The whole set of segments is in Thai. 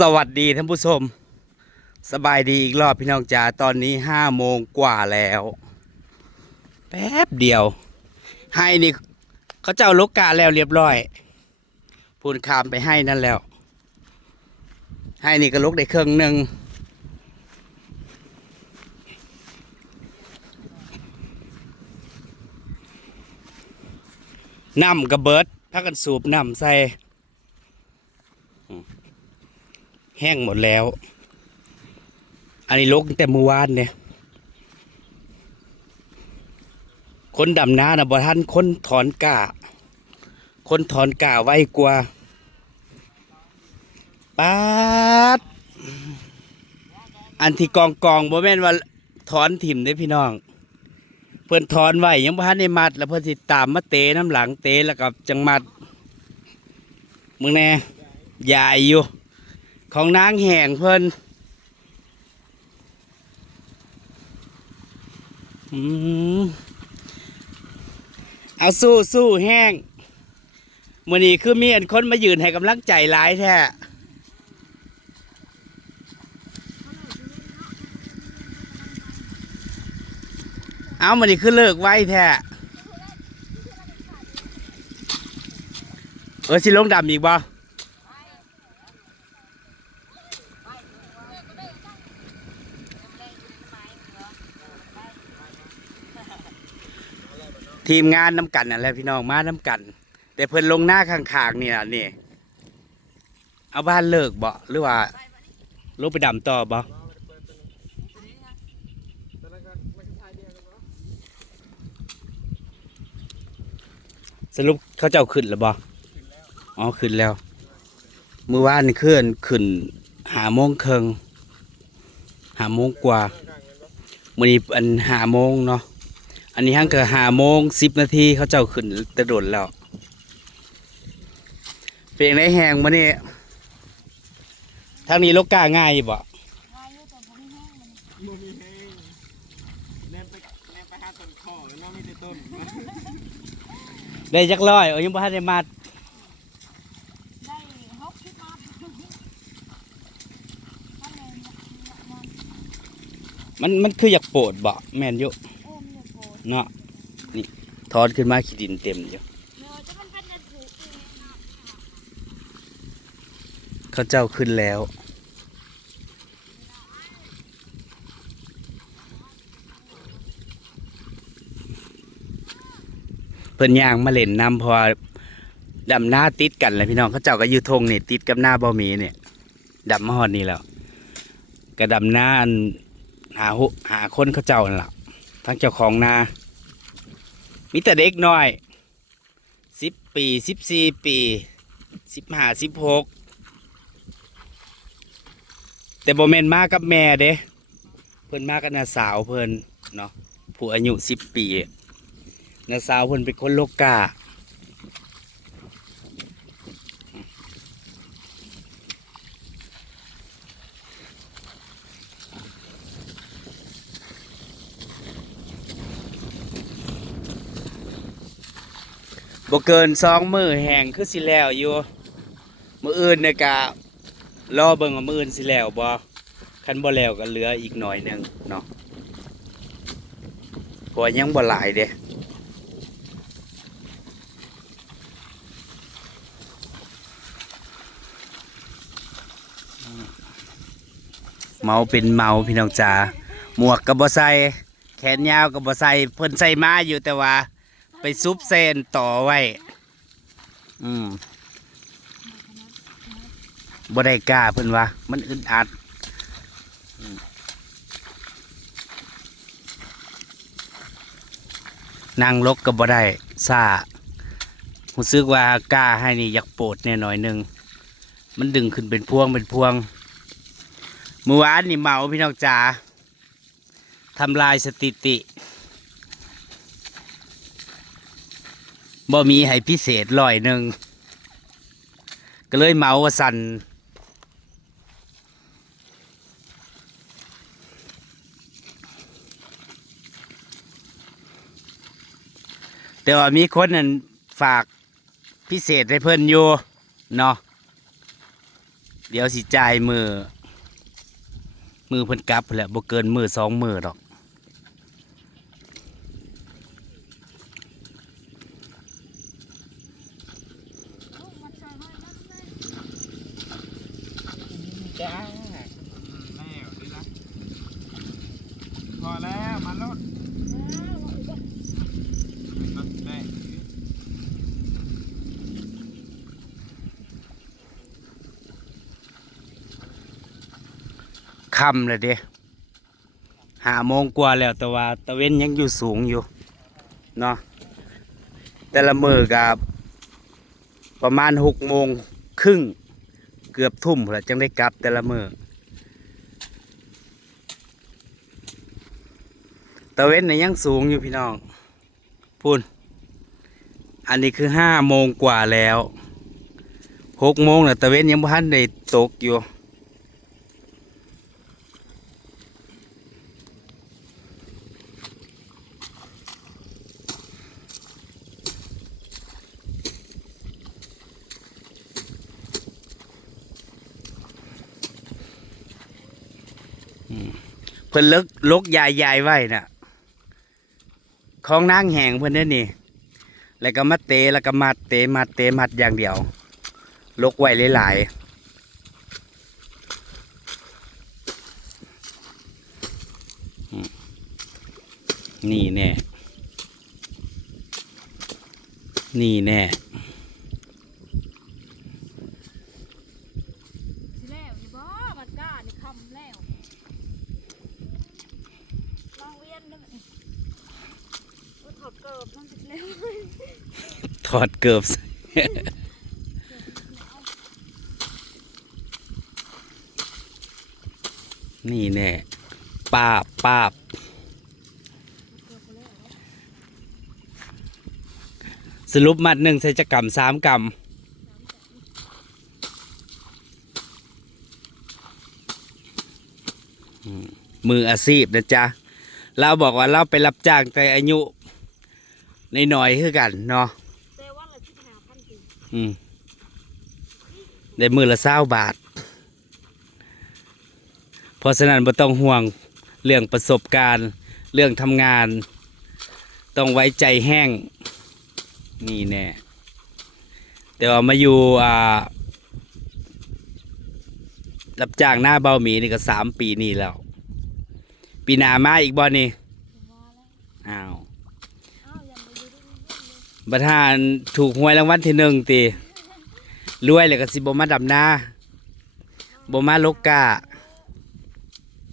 สวัสดีท่านผู้ชม สบายดีอีกรอบพี่น้องจ๋าตอนนี้ห้าโมงกว่าแล้ว แป๊บเดียว ให้นี่เขาเจ้าลกกาแล้วเรียบร้อย พูนคามไปให้นั่นแล้ว ให้นี่ก็ลกได้เครื่องหนึ่งน้ำกระเบิดพักกันสูบน้ำใส่ แห้งหมดแล้ว อันนี้ลกตั้งแต่เมื่อวานเนี่ย คนดำน้านะบ่ท่านคนถอนกาคนถอนกาไวกว่าปาดอันที่กองกองบ่แม่นว่าถอนถิ่มเด้พี่น้อง เพื่อนถอนไว้ยังบ่ทันได้มัด แล้วเพื่อนสิตามมาเตะน้ำหลังเตะแล้วก็จังมัดมึงแน่ใหญ่อยู่ ของนางแห่งเพิ่นอืมเอาสู้สู้แห้งมื่อนี้คือมีอันคนมายืนให้กำลังใจหลายแท้เอามื่อนี้คือเลิกไว้แท้เออสิลงดำอีกบ่ ทีมงานน้ำกันนั่นแหละพี่น้องมาน้ำกัน แต่เพิ่นลงหน้าข้างๆนี่ล่ะนี่เอาบ้านเลิกบ่หรือว่าลงไปดำต่อบ่สรุปเขาเจ้าขึ้นหรือบ่อ๋อขึ้นแล้วมือว่านนี่ขึ้นขึ้นหาโมงเคิงหาโมงกว่ามือนี้อันหาโมงเนาะ อันนี้ห้างเกิดหาโมงสิบนาทีเขาเจ้าขึ้นแตะโดดแล้วเปลงได้แหงมาเนี่ยทางนี้ลกกาง่ายอยู่บ่บ่มีแห้งแนมไปแนมไปหาต้นข้อแล้วเนาะมีแต่ต้น ได้จักร้อย เออยังบ่ทันได้มัดได้หกสิบมาท่านเลยมันมันมันคืออยากโปรดบ่แม่นอยู่ เนจะนาะนี่ทอดขึ้นมาขี้ดินเต็มอยู่เนื้อจะมันเขาเจ้าขึ้นแล้วเพิ่นย่างมาเล่นน้ำพอดำหน้าติดกันเลยพี่น้องเขาเจ้าก็อยู่ทงนี่ติดกับหน้าบ่มีเนี่ยดำมาฮอดนี่แล้วก็ดำหน้าหาหุหาคนเขาเจ้านั่นล่ะ ทั้งเจ้าของนามีแต่เด็กน้อยสิบปีสิบสี่ปีสิบห้าสิบหกแต่บ่แมนมากับแม่เด้เพิ่นมากับน้าสาวเพิ่นเนาะผู้อายุสิบปีน้าสาวเพิ่นเป็นคนโลกกา บ่เกินสองมือแห้งคือสิแล้วอยู่มืออื่นเนี่ยกะรอเบิ่งว่ามืออื่นสิแล้วบ่คันบ่แล้วก็เหลืออีกหน่อยหนึงเนาะเพราะยังบ่หลายเด้เมาเป็นเมาพี่น้องจ๋าหมวกกับบอใสแขนยาวกับบอใสเพิ่นใส่มาอยู่แต่ว่า ไปซุปเซนต่อไว้ อืมบ่ได้กล้าเพิ่นว่า มันอึดอัดนั่งลกก็บ่ได้ซ่ารู้สึกว่ากล้าให้นี่อยากโปรดแน่หน่อยหนึง มันดึงขึ้นเป็นพวงเป็นพวงเมื่อวานนี่เมาพี่น้องจ๋าทำลายสถิติ บ่มีให้พิเศษร้อยหนึ่งก็เลยเมาว่าสันแต่ว่ามีคนนั้นฝากพิเศษให้เพิ่นอยู่เนาะเดี๋ยวสิจ่ายมือ มือเพิ่นกลับแหละบ่เกินมือสองมือดอก ลูกมันใส่ไว้นั่นแม่ จ้าแม่ดีละ พอแล้วมาลดแล้วว่าอีกว่าลดได้ค่ำเลยเด้หาโมงกว่าแล้วแต่ว่าตะเว้นยังอยู่สูงอยู่เนาะแต่ละมือกับประมาณหกโมงครึ่งเกือบทุ่มพู้นแหละจังได้กลับแต่ละมือะเว้นเนี่ยยังสูงอยู่พี่น้องพูนอันนี้คือห้าโมงกว่าแล้วหกโมงน่ะตะเว้นยังบ่ทันได้ตกอยู่เพิ่นเลิกลกยายยายไว้น่ะ ของนางแหงเพิ่นเด้อนี่ แล้วก็มาเตะแล้วก็มัดเตะมัดเตะมัดอย่างเดียว ลกไว้หลายๆนี่แน่ นี่แน่ สิแล้วอยู่บ่มันกล้านี่คำแล้วลองเวียนเด้อนี่ว่าถอดเกิบมันสิแล้ว ถอดเกือบส่นี่แน่ป้าบป้าบสรุปมัดหนึ่งใส่จะกำสามกำมมืออาชีพนะจ๊ะ เราบอกว่าเราไปรับจ้างแต่อายุในหน่อยๆคือกันเนาะ แต่ว่าละสิบห้าพันปี อืมได้มือละเศร้าบาท เพราะฉะนั้นบ่ต้องห่วงเรื่องประสบการณ์ เรื่องทำงาน ต้องไว้ใจแห้ง นี่แน่แต่ว่ามาอยู่อ่ารับจ้างหน้าเบาหมีนี่ก็สามปีนี่แล้ว ปีหนามาอีกบ่นี่อ้าว อ้าวยังไปอยู่ด้วย นี่ประธานถูกหวยรางวัลที่หนึ่งตีรวยเลยก็สิบมาดำนาบมาลกกา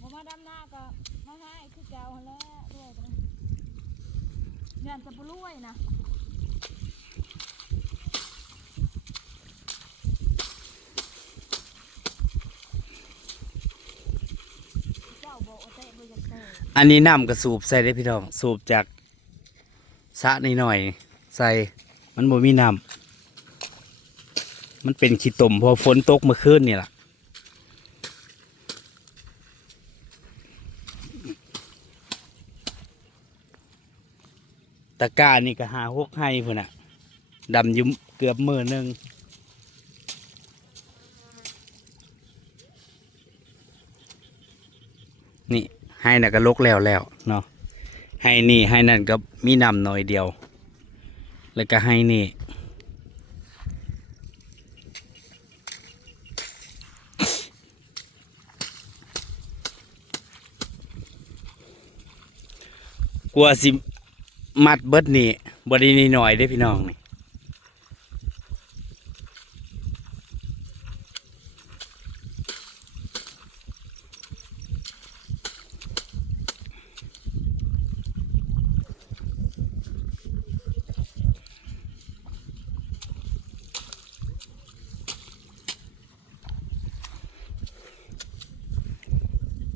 บ่มาดำนาก็มาให้คือเก่าหั่นแหล้วด้วยกันเงินจะบ่รวยนะเจ้าบอกว่าเตะบ่อยากเตะอันนี้น้ำกระสูบใส่ได้พี่น้อง สูบจากสระนิดหน่อยๆ ใส่ มันบ่มีน้ำมันเป็นขี้ตมพอฝนตกเมื่อคืนนี่แหละตะกร้านี่ก็หาหกให้พุ่นอะดำยุ่มเกือบมือหนึ่งนี่ให้น่ะก็ลกแล้วแล้วเนาะให้นี่ให้นั่นก็มีนำหน่อยเดียว แล้วก็ให้นี่กลัวสิมัดเบิดนี่บไดีนี่หน่อยได้พี่น้องนี่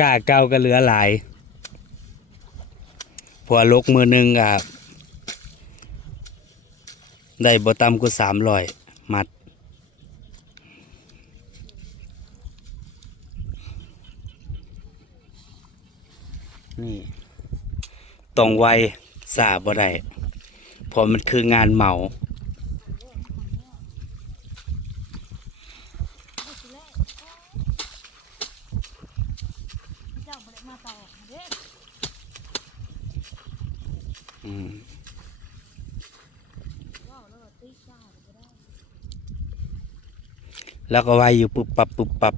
ก้าเก่าก็เหลือหลายพอลกมือหนึ่งอะได้บ่ต่ำกว่าสามร้อยมัด นี่ต้องไวสาบ่ได้เพอมันคืองานเหมา แล้วก็ไว้อยู่ปุบปับปุบปับ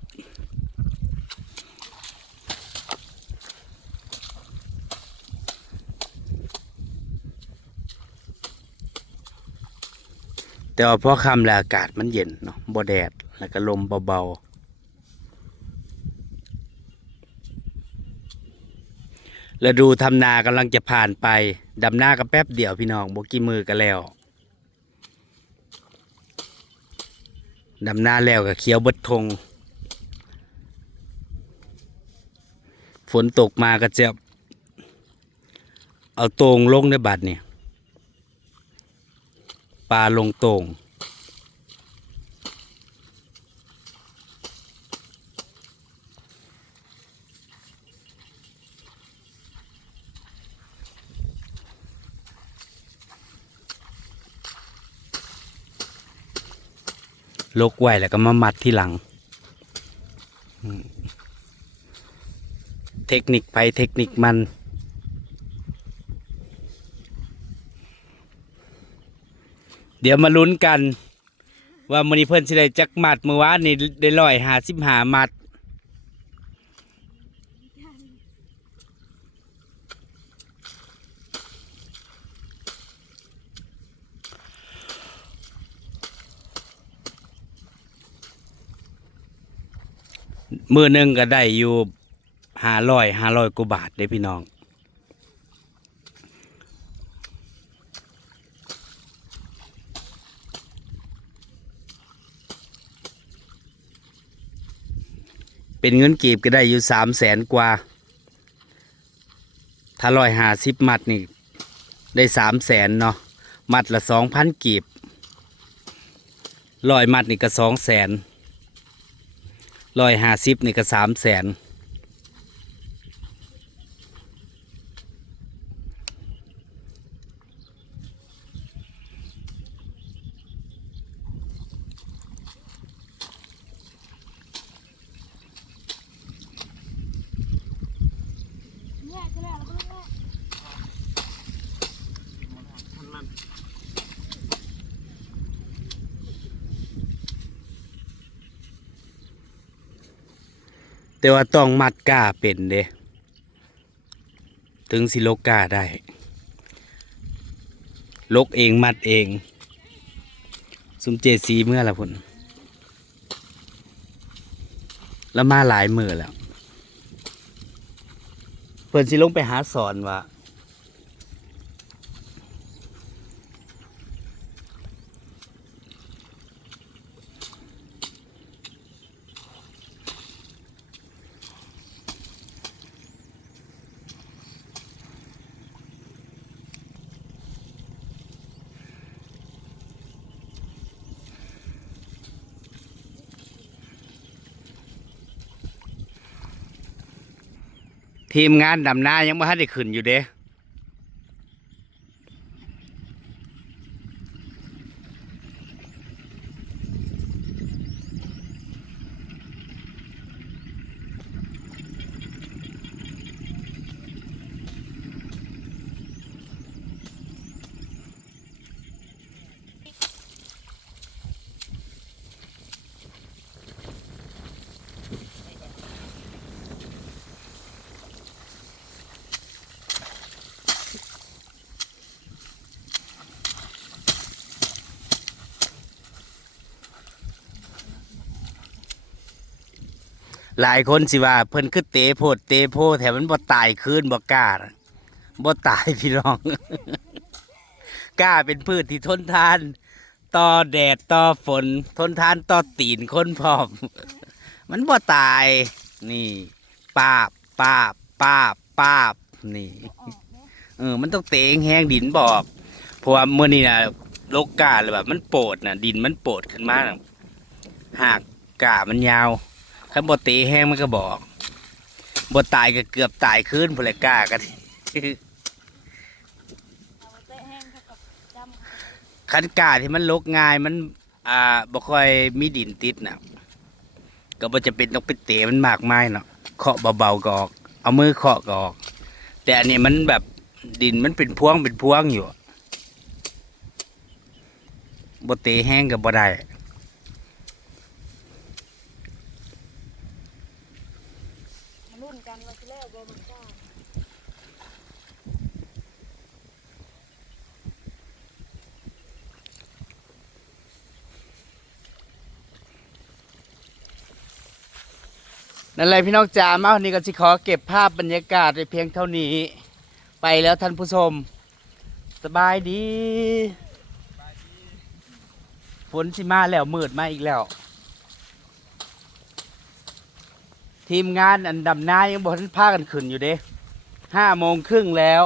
แต่ว่าพอคำแล้วอากาศมันเย็นเนาะบ่แดด แล้วก็ลมเบาๆฤดูทำนากำลังจะผ่านไป ดำหน้าก็แป๊บเดียวพี่น้องบกี่มือก็แล้ว ดำนาแล้วก็เคียวเบดทงฝนตกมาก็จะเอาตรงลงในบัดเนี่ยปลาลงตรง ลกไว้แล้วก็มามัดที่หลัง เทคนิคไปเทคนิคมัน เดี๋ยวมาลุ้นกัน ว่ามันนี้เพิ่นสิได้จักมัดเมื่อวานนี่ได้ร้อยหาสิบหามัด มือหนึ่งก็ได้อยู่ห้าร้อยห้าร้อยกว่าบาทเด้พี่น้อง เป็นเงินกีบก็ได้อยู่สามแสนกว่า ถ้าร้อยห้าสิบมัดนี่ ได้สามแสนเนาะมัดละสองพันกีบร้อยมัดนี่ก็สองแสน ร้อยห้าสิบนี่ก็สามแสน เนี่ยจะแล้วแล้วก็แล้ว มันมัน แต่ว่าต้องมัดก้าเป็นเด้ถึงสิลกก้าได้ ลกเองมัดเอง สุมเจสีเมื่อละพุ่นแล้วมาหลายมือแล้ว เพิ่นสิลงไปหาสอนว่า ทีมงานดำนายังไม่ทันได้ขึ้นอยู่เด้ หลายคนสิว่าเพิ่นคือเตะโพดเตะโพแถมมันบ่ตายคืนบ่กล้าบ่ตายพี่น้องกล้าเป็นพืชที่ทนทาน ต่อแดดต่อฝน ทนทานต่อตีนคนพร้อม มันบ่ตาย นี่ป้าบป้าบป้าบป้าบนี่เออมันต้องเตงแห้งดินบอกเพราะว่าเมื่อนี้นะโลกกาเลยแบบ มันโปดนะดินมันโปดขึ้นมาหากกามันยาว คันบ่ตะแห้งมันก็บอกบ่ตายก็เกือบตายคืนพลก้ากันขากับจำคันกาที่มันลกง่ายมัน อ่าบ่ค่อยมีดินติดน่ะก็บ่จะเป็นต้องไปเตะมันมากมายเนาะเคาะเบาๆก็ออก เอามือเคาะก็ออก แต่อันนี้มันแบบดินมันเป็นพวงเป็นพวงอยู่บ่เตะแห้งก็บ่ได้ นั่นแหละพี่น้องจ๋ามาวันนี้ก็สิขอเก็บภาพบรรยากาศไว้เพียงเท่านี้ ไปแล้วท่านผู้ชม สบายดีฝนสิมาแล้วมืดมาอีกแล้ว ทีมงานอันดำหน้ายังบอกท่านพากันขึ้นอยู่เด้ห้าโมงครึ่งแล้ว